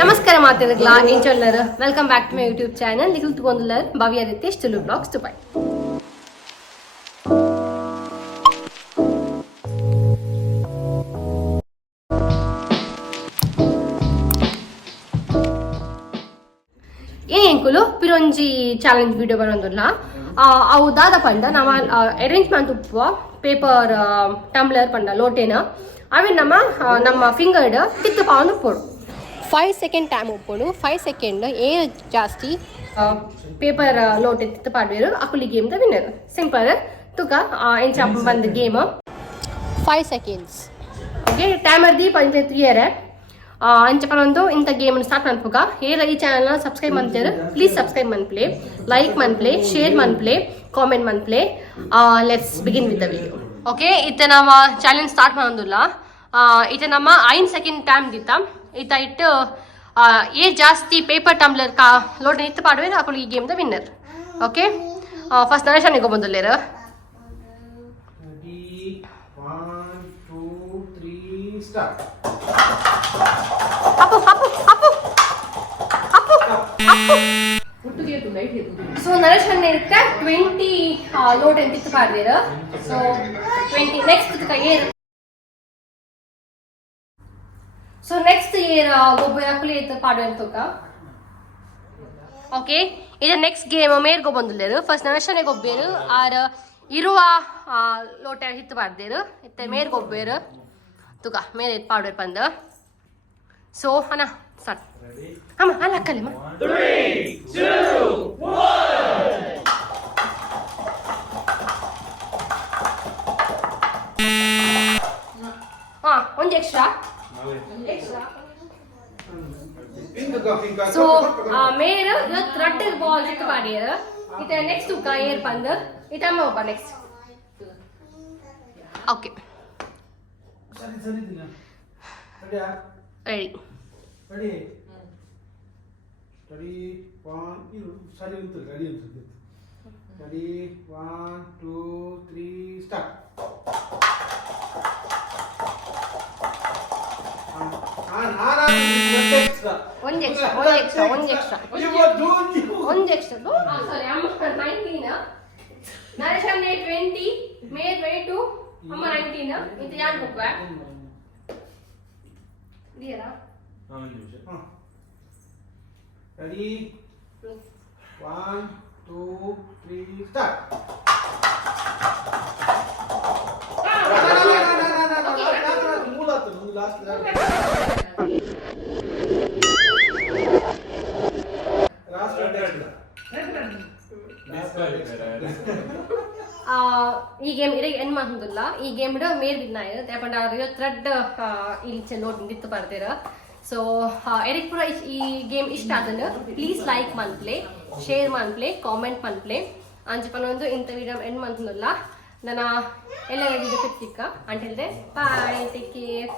ನಮಸ್ಕಾರ ಮಾತಾಡಲ್ಲ ಎಂಚೊಲ್ಲರ್ welcome back to my YouTube channel Nikhil ತುಗೊಂದುಲ್ಲರ್ ಭವ್ಯ ರಿತೇಶ್ ತುಳು ಬ್ಲಾಗ್ಸ್ ದುಬೈ ಏಂಕುಲು ಪಿರೊಂಜಿ ಚಾಲೆಂಜ್ ವಿಡಿಯೋ ಬರೋದಿಲ್ಲ ಅವು ದಾದ ಪಂಡ ನಾವು ಅರೇಂಜ್ ಮಾಡ್ತುಪ್ಪುವ ಪೇಪರ್ ಟಂಬ್ಲರ್ ಪಂಡ ಲೋಟೇನ ಅವೇ ನಮ್ಮ ಫಿಂಗರ್ಡ್ ತಿತ್ತು ಪಾವನು ಉಪ್ಪೋಡು 5 ಸೆಕೆಂಡ್ ಟೈಮ್ ಉಪ್ಪೋಡು 5 ಸೆಕೆಂಡ್ ಏ ಜಾಸ್ತಿ ಪೇಪರ್ ಲೋಟೆ ತಿತ್ತು ಪಾಡ್ವೇರು ಅಕುಲಿ ಗೇಮ್ ದ ವಿನ್ನರ್ ಸಿಂಪಲ್ ತುಕ ಎಂಚ ಬಂದ ಗೇಮ್ 5 ಸೆಕೆಂಡ್ಸ್ ಓಕೆ ಟೈಮರ್ ದಿ ಪಂಚಾಯತ್ ಕ್ಲಿಯರ್ ಅಂಚ ಪನೊಂದು ಇಂಥ ಗೇಮ್ ಸ್ಟಾರ್ಟ್ ಮಾಡ್ಪುಗ ಏರ ಈ ಚಾನಲ್ನ ಸಬ್ಸ್ಕ್ರೈಬ್ ಮಾಡ್ತಾರೆ ಪ್ಲೀಸ್ ಸಬ್ಸ್ಕ್ರೈಬ್ ಮನ್ಪ್ಲೆ ಲೈಕ್ ಮನ್ಪ್ಲೆ ಶೇರ್ ಮನ್ಪ್ಲೆ ಕಾಮೆಂಟ್ ಮನ್ಪ್ಲೆ let's begin with the video okay ಇತ್ತ ನಮ್ಮ ಚಾಲೆಂಜ್ ಸ್ಟಾರ್ಟ್ ಮಾಡೋದಿಲ್ಲ ಇತ್ತ ನಮ್ಮ 5 ಸೆಕೆಂಡ್ ಟೈಮ್ ದಿತ್ತ ಇತ್ತ ಇಟ್ಟು ಏ ಜಾಸ್ತಿ ಪೇಪರ್ ಟಂಬ್ಲರ್ ಲೋಡ್ ನಿತ್ತು ಪಾಡುವೆ ಹಾಕೊಳ್ಳಿ ಈ game the winner okay first ನರೇಶನಿಗೆ ಬಂದುಲ್ಲೇರ ಸೊ ನರೇಶನ್ 20 ಲೋಡ್ ಎಂತಿತ್ತು ಪಾಡ್ದೇರ ಸೊ 20 ನೆಕ್ಸ್ಟ್ ಏರ್ ಸೊ ನೆಕ್ಸ್ಟ್ ಏರ್ ಗೊಬ್ಬರ ಹಾಕಲಿ ಐತೆ ಪಾಡು ಅಂತಕ ಓಕೆ ಇದು ನೆಕ್ಸ್ಟ್ ಗೇಮ್ ಮೇರ್ಗೊ ಬಂದಿಲ್ಲೇರು ಫಸ್ಟ್ ನರೇಶನೇ ಗೊಬ್ಬೇರು ಆರ ಇರುವ ಲೋಟ ಹಿತ್ತು ಪಾಡ್ದೇರು ಇತ್ತೆ ಮೇರ್ ಗೊಬ್ಬೇರು ತುಕ ಮೇರೆ ಪಾಡ್ವೇರು ಬಂದು ಸೊ ಅಣ್ಣ ಸ್ಟಾರ್ಟ್ ಅಮ್ಮ ಅಲ್ಲ ಅಕ್ಕಲ್ಲಮ್ಮ 3, 2, 1 ಒಂದು ಎಕ್ಸ್ಟ್ರಾ ಸೊ ಮೇರ್ ಇವತ್ತು ರಟ್ಟಿಗೆ ಬಾಲ್ ಹಿಟ್ಟು ಪಾಡ್ಯಾರ ಇತ ನೆಕ್ಸ್ಟ್ ತುಕ ಏರ್ ಬಂದು ಇತ ಅಮ್ಮ ಒಬ್ಬ next okay ready Ready, 1, sorry, ready, 1, 2, 3, start. One extra. Sorry, I'm 19. Nareshan 20, May 22, I'm 19. It's a young book. Dear. Ready? 1, 2, 3, start. ಈ ಗೇಮ್ ಇಡೀ ಏನು ಮಾಡೋದಿಲ್ಲ ಈ ಗೇಮ್ ಮೇಲ್ ಬಿನ್ನ ಯಾಕಂದ್ರೆ ಅವ್ರಿಗೆ ಥ್ರೆಡ್ ಇಲ್ಲಿ ನೋಟ್ ನಿಂತು ಬರ್ತೀರ ಸೊ ಎರಿಕ್ ಪೂರ ಈ ಗೇಮ್ ಇಷ್ಟ ಆದನು ಪ್ಲೀಸ್ ಲೈಕ್ ಮನ್ಪ್ಲೆ ಶೇರ್ ಮನ್ಪ್ಲೆ ಕಾಮೆಂಟ್ ಮನ್ಪ್ಲೆ ಅಂಚೆ ಪನೊಂದು ಇಂಥ ವಿಡಿಯೋ ಎಂಡ್ ಮಾಡ್ತಿಲ್ಲ ನನ್ನ ಎಲ್ಲ ವಿಡಿಯೋ ತಿಕ್ಕ ಅಂಟಿಲ್ದೆ ಬಾಯ್ ಟೇಕ್ ಕೇರ್